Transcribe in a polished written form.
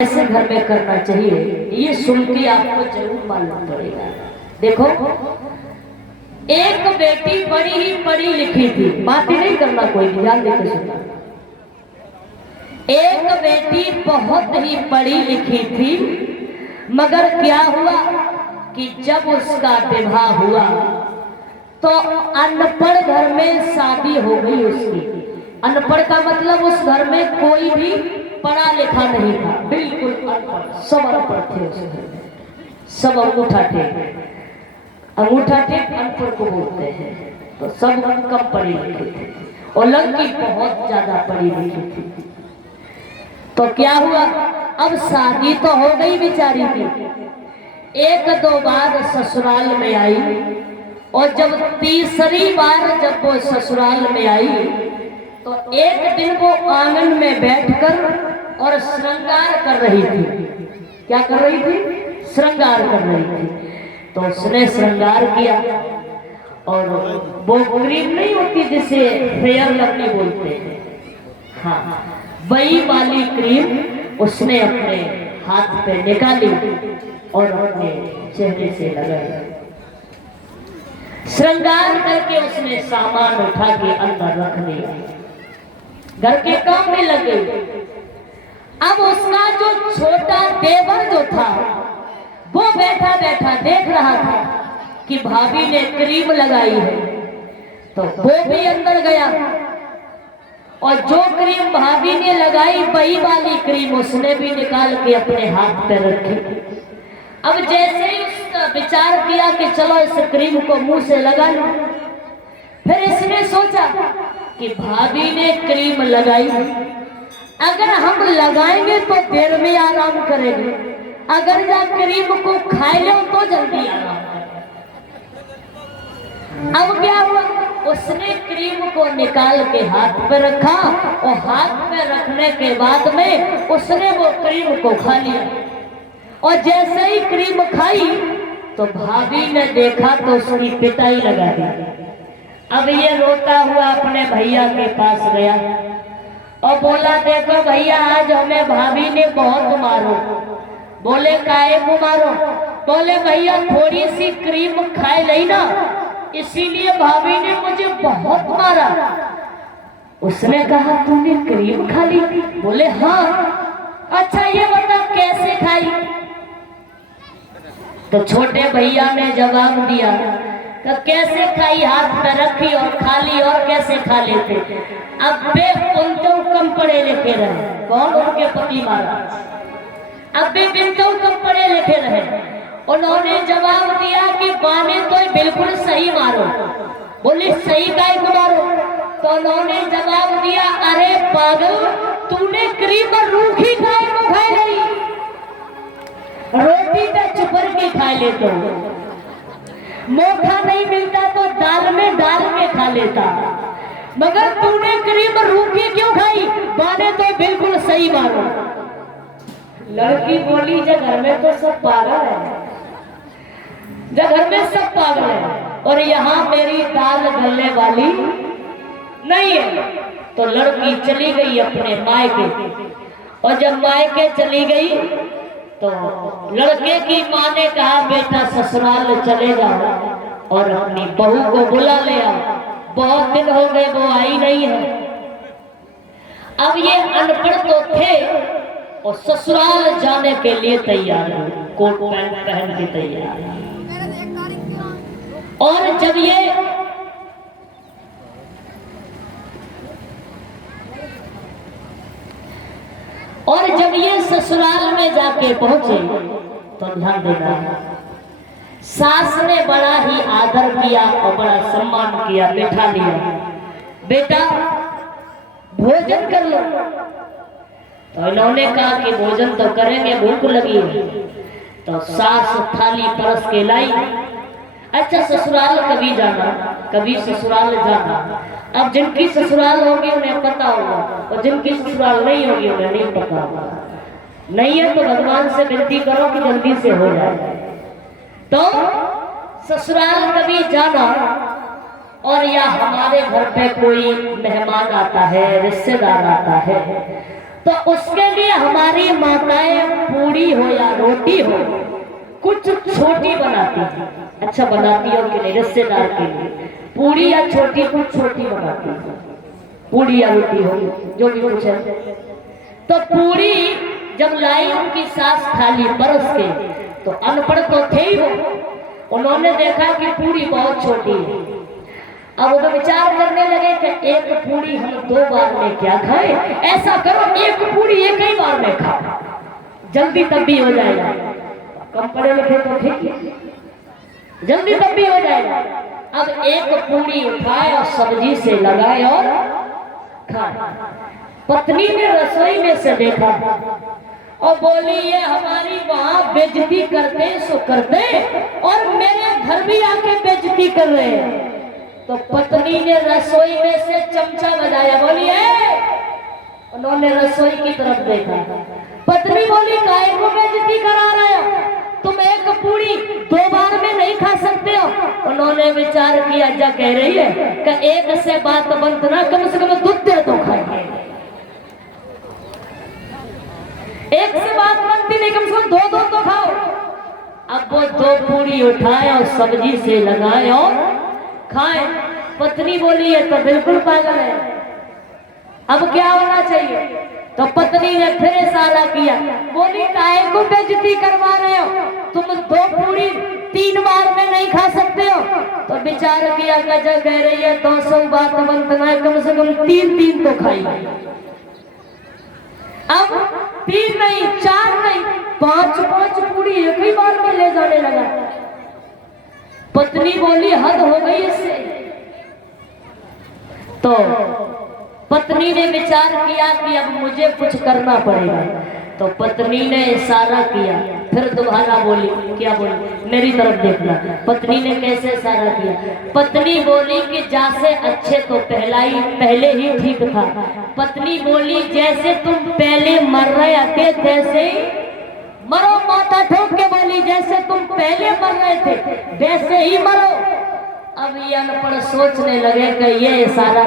ऐसे घर में करना चाहिए, ये सुन के आपको जरूर मालूम पड़ेगा। देखो, एक बेटी बड़ी ही पढ़ी लिखी थी, बातें नहीं करना कोई भी, ध्यान देकर सुनना। एक बेटी बहुत ही पढ़ी लिखी थी, मगर क्या हुआ कि जब उसका विवाह हुआ तो अनपढ़ घर में शादी हो गई उसकी। अनपढ़ का मतलब उस घर में कोई भी पढ़ा लिखा नहीं था, बिल्कुल अनपढ़, सब अनपढ़ थे उस घर में, सब अंगूठा टेक। अंगूठा टेक अनपढ़ को बोलते हैं, तो सब कम पढ़ी लिखी थी और लड़की बहुत ज्यादा पढ़ी लिखी थी। तो क्या हुआ, अब शादी तो हो गई बेचारी की, एक दो बार ससुराल में आई, और जब तीसरी बार जब वो ससुराल में आई तो एक दिन वो आंगन में बैठकर और श्रृंगार कर रही थी। क्या कर रही थी? श्रृंगार कर रही थी। तो उसने श्रृंगार किया, और वो क्रीम नहीं होती जिसे फेयर लवली बोलते हैं, हाँ, वही वाली क्रीम उसने अपने हाथ पे निकाली और अपने चेहरे से लगाई। श्रृंगार करके उसने सामान उठा के अंदर रख दिया, घर के काम में लग गई। अब उसका जो छोटा देवर जो था वो बैठा बैठा देख रहा था कि भाभी ने क्रीम लगाई है, तो वो भी अंदर गया और जो क्रीम भाभी ने लगाई वही वाली क्रीम उसने भी निकाल के अपने हाथ पे रखी। अब जैसे ही उसका विचार किया कि चलो इस क्रीम को मुंह से लगा लो, फिर इसने सोचा कि भाभी ने क्रीम लगाई, अगर हम लगाएंगे तो देर में आराम करेंगे, अगर जा क्रीम को खाए लो तो जल्दी आराम करेंगे। अब क्या हुआ, उसने क्रीम को निकाल के हाथ पे रखा और हाथ पे रखने के बाद में उसने वो क्रीम को खा लिया, और जैसे ही क्रीम खाई तो भाभी ने देखा तो उसकी पिटाई लगा दी। अब ये रोता हुआ अपने भैया के पास गया और बोला, देखो भैया, आज हमें भाभी ने बहुत मारो। बोले, काहे को मारो? बोले, भैया थोड़ी सी क्रीम खाए ली ना, इसीलिए भाभी ने मुझे बहुत मारा। उसने कहा, तूने क्रीम खा ली? बोले, हाँ। अच्छा ये बता कैसे खाई? तो छोटे भैया ने जवाब दिया, तो कैसे खाई? हाथ में रखी और खा ली, और कैसे खा लेते? अब वे उनको कम पढ़े लिखे रहे, कौन? उनके पति महाराज। अब वे बिल्कुल कम पढ़े लिखे रहे, उन्होंने जवाब दिया कि बाने तो बिल्कुल सही मारो। बोले, सही काय को मारो? तो उन्होंने जवाब दिया, अरे पागल, तूने क्रीम पर रूखी खाए को खाई नहीं, रोटी पे चुपर के खा ले, तो मौका नहीं मिलता तो दाल में डाल के खा लेता, मगर तूने क्रीम रूखी क्यों खाई? बाने तो बिल्कुल सही मारो। लड़की बोली, जब घर में तो सब पागल है, जब घर में सब पागल है और यहाँ मेरी दाल गलने वाली नहीं है। तो लड़की चली गई अपने मायके, और जब मायके चली गई तो लड़के की माँ ने कहा, बेटा ससुराल चले जाओ और अपनी बहू को बुला ले आओ, बहुत दिन हो गए वो आई नहीं है। अब ये अनपढ़ तो थे और ससुराल जाने के लिए तैयार है, कोट पैंट पहन के तैयार है। और जब ये ससुराल में जाके पहुंचे तो ध्यान देना, सास ने बड़ा ही आदर किया और बड़ा सम्मान किया, बैठा लिया, बेटा भोजन कर लो। तो इन्होंने कहा कि भोजन तो करेंगे, भूख लगी है। तो सास थाली परस के लाई। अच्छा, ससुराल कभी जाना, कभी ससुराल जाना। अब जिनकी ससुराल होगी उन्हें पता होगा, और जिनकी ससुराल नहीं होगी उन्हें नहीं पता होगा। नहीं है तो भगवान से विनती करो कि जल्दी से हो जाए। तो ससुराल कभी जाना, और या हमारे घर पे कोई मेहमान आता है, रिश्तेदार आता है, तो उसके लिए हमारी माताएं पूरी हो या रोटी हो कुछ छोटी बनाती है। अच्छा बनाती हो कि नहीं, रिश्तेदार के लिए पूरी या छोटी कुछ छोटी बनाती है, पूरी या रोटी हो जो भी कुछ है। तो पूरी जब लाई उनकी सास थाली बरस के, तो अनपढ़ तो थे ही वो, उन्होंने देखा कि पूरी बहुत छोटी है। अब वो विचार करने लगे कि एक पूरी हम 2 बार में क्या खाए, ऐसा करो एक पूरी एक ही बार में खाओ, जल्दी तब भी हो जाएगा। कम पढ़े लिखे तो ठीक, जल्दी तब भी हो जाएगा। अब एक पूरी उठाए और सब्जी से लगाए और खाए। पत्नी ने रसोई में से देखा और बोली ये हमारी वहां बेइज्जती करते सो करते और मेरे घर भी आके बेइज्जती कर रहे हैं। तो पत्नी ने रसोई में से चमचा बजाया, बोली है। उन्होंने रसोई की तरफ देखा, पत्नी बोली काहे को बेइज्जती करा रहे हो, तुम एक पूरी 2 बार में नहीं खा सकते हो। उन्होंने विचार किया, जा कह रही है कि एक से बात बनतना, कम से कम दूध दे तो खाएंगे, एक से बात बनती नहीं, कम से कम 2 तो खाओ। अब वो 2 पूरी उठाए और सब्जी से लगाए और खाए। पत्नी बोली है तो बिल्कुल पागल है, अब क्या होना चाहिए। तो पत्नी ने फिर इशारा किया, बोली काहे को बेइज्जती करवा रहे हो, तुम 2 पूरी 3 बार में नहीं खा सकते हो। तो विचार किया, गजब कह रही है, 200 बात बनतना है, कम से कम 3 तो खाइए। अब 3 नहीं, 4 नहीं, 5 पूरी एक ही बार में ले जाने लगा। पत्नी बोली हद हो गई इससे। तो पत्नी ने विचार किया कि अब मुझे कुछ करना पड़ेगा। तो पत्नी ने इशारा किया, फिर दोबारा बोली, क्या बोली, मेरी तरफ देखना। पत्नी ने कैसे इशारा किया, पत्नी बोली कि जैसे अच्छे तो पहले ही ठीक था। पत्नी बोली जैसे तुम पहले मर रहे थे तैसे ही मरो। माथा ठोक के बोली, जैसे तुम पहले मर रहे थे वैसे ही मरो। अब ये अनपढ़ सोचने लगे कि ये इशारा